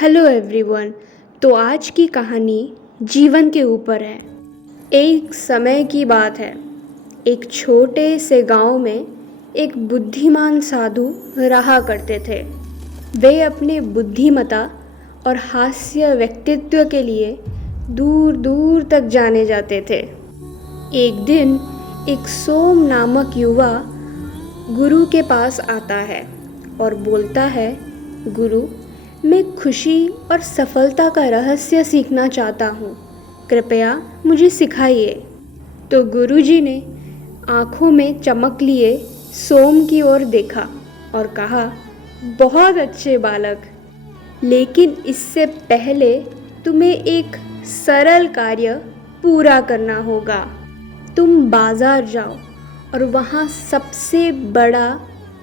Hello everyone. तो आज की कहानी जीवन के ऊपर है। एक समय की बात है। एक छोटे से गांव में एक बुद्धिमान साधु रहा करते थे। वे अपने बुद्धिमता और हास्य व्यक्तित्व के लिए दूर दूर तक जाने जाते थे। एक दिन एक सोम नामक युवा गुरु के पास आता है और बोलता है, गुरु, मैं खुशी और सफलता का रहस्य सीखना चाहता हूँ, कृपया मुझे सिखाइए। तो गुरुजी ने आँखों में चमक लिए सोम की ओर देखा और कहा, बहुत अच्छे बालक, लेकिन इससे पहले तुम्हें एक सरल कार्य पूरा करना होगा। तुम बाज़ार जाओ और वहाँ सबसे बड़ा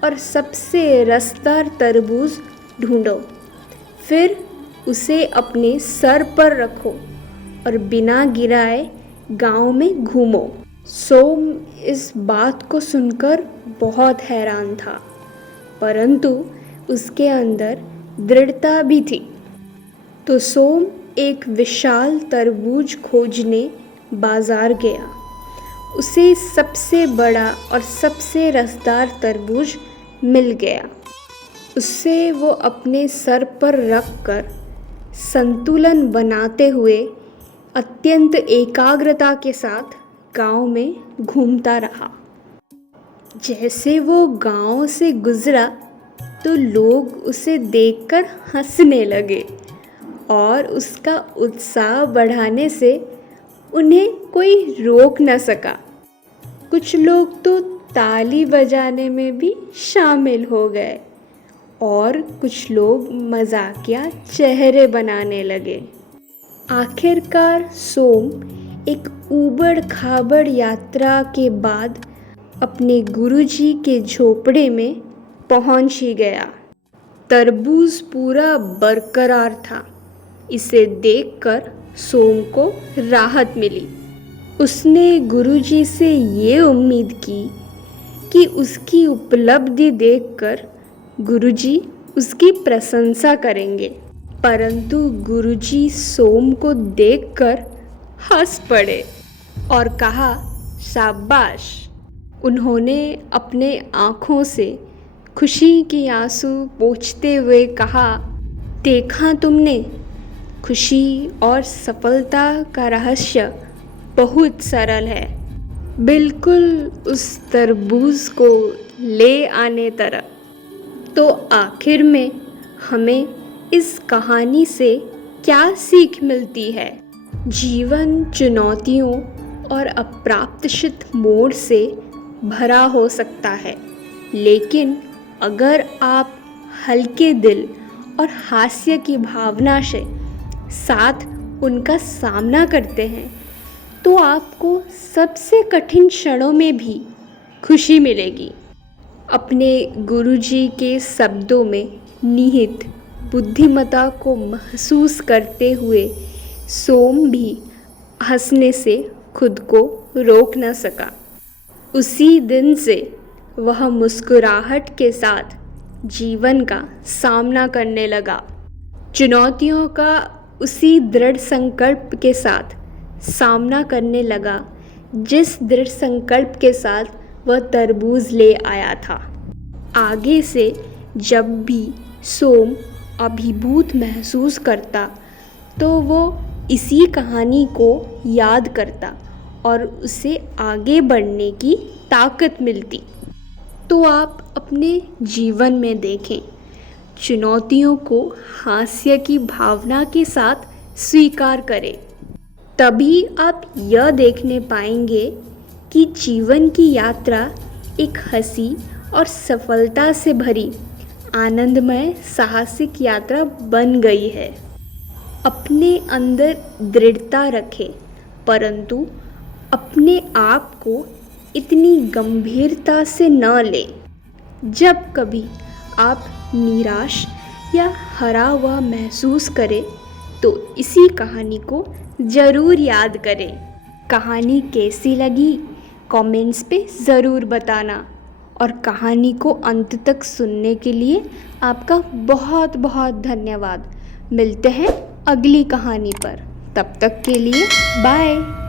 और सबसे रसदार तरबूज ढूंढो। फिर उसे अपने सर पर रखो और बिना गिराए गांव में घूमो। सोम इस बात को सुनकर बहुत हैरान था, परंतु उसके अंदर दृढ़ता भी थी। तो सोम एक विशाल तरबूज खोजने बाजार गया। उसे सबसे बड़ा और सबसे रसदार तरबूज मिल गया। उससे वो अपने सर पर रख कर संतुलन बनाते हुए अत्यंत एकाग्रता के साथ गांव में घूमता रहा। जैसे वो गांव से गुजरा तो लोग उसे देखकर हंसने लगे और उसका उत्साह बढ़ाने से उन्हें कोई रोक न सका। कुछ लोग तो ताली बजाने में भी शामिल हो गए और कुछ लोग मजाकिया चेहरे बनाने लगे। आखिरकार सोम एक ऊबड़ खाबड़ यात्रा के बाद अपने गुरुजी के झोपड़े में पहुंच ही गया। तरबूज पूरा बरकरार था। इसे देखकर सोम को राहत मिली। उसने गुरुजी से ये उम्मीद की कि उसकी उपलब्धि देखकर गुरुजी उसकी प्रशंसा करेंगे, परंतु गुरुजी सोम को देखकर हंस पड़े और कहा, शाबाश। उन्होंने अपने आँखों से खुशी की आंसू पोंछते हुए कहा, देखा तुमने, खुशी और सफलता का रहस्य बहुत सरल है, बिल्कुल उस तरबूज को ले आने तरह। तो आखिर में हमें इस कहानी से क्या सीख मिलती है? जीवन चुनौतियों और अप्रत्याशित मोड़ से भरा हो सकता है, लेकिन अगर आप हल्के दिल और हास्य की भावना से साथ उनका सामना करते हैं तो आपको सबसे कठिन क्षणों में भी खुशी मिलेगी। अपने गुरुजी के शब्दों में निहित बुद्धिमता को महसूस करते हुए सोम भी हंसने से खुद को रोक न सका। उसी दिन से वह मुस्कुराहट के साथ जीवन का सामना करने लगा। चुनौतियों का उसी दृढ़ संकल्प के साथ सामना करने लगा जिस दृढ़ संकल्प के साथ वह तरबूज ले आया था। आगे से जब भी सोम अभिभूत महसूस करता तो वो इसी कहानी को याद करता और उसे आगे बढ़ने की ताकत मिलती। तो आप अपने जीवन में देखें, चुनौतियों को हास्य की भावना के साथ स्वीकार करें। तभी आप यह देखने पाएंगे कि जीवन की यात्रा एक हंसी और सफलता से भरी आनंदमय साहसिक यात्रा बन गई है। अपने अंदर दृढ़ता रखें, परंतु अपने आप को इतनी गंभीरता से न लें। जब कभी आप निराश या हरा हुआ महसूस करें तो इसी कहानी को ज़रूर याद करें। कहानी कैसी लगी कमेंट्स पे ज़रूर बताना और कहानी को अंत तक सुनने के लिए आपका बहुत बहुत धन्यवाद। मिलते हैं अगली कहानी पर। तब तक के लिए बाय।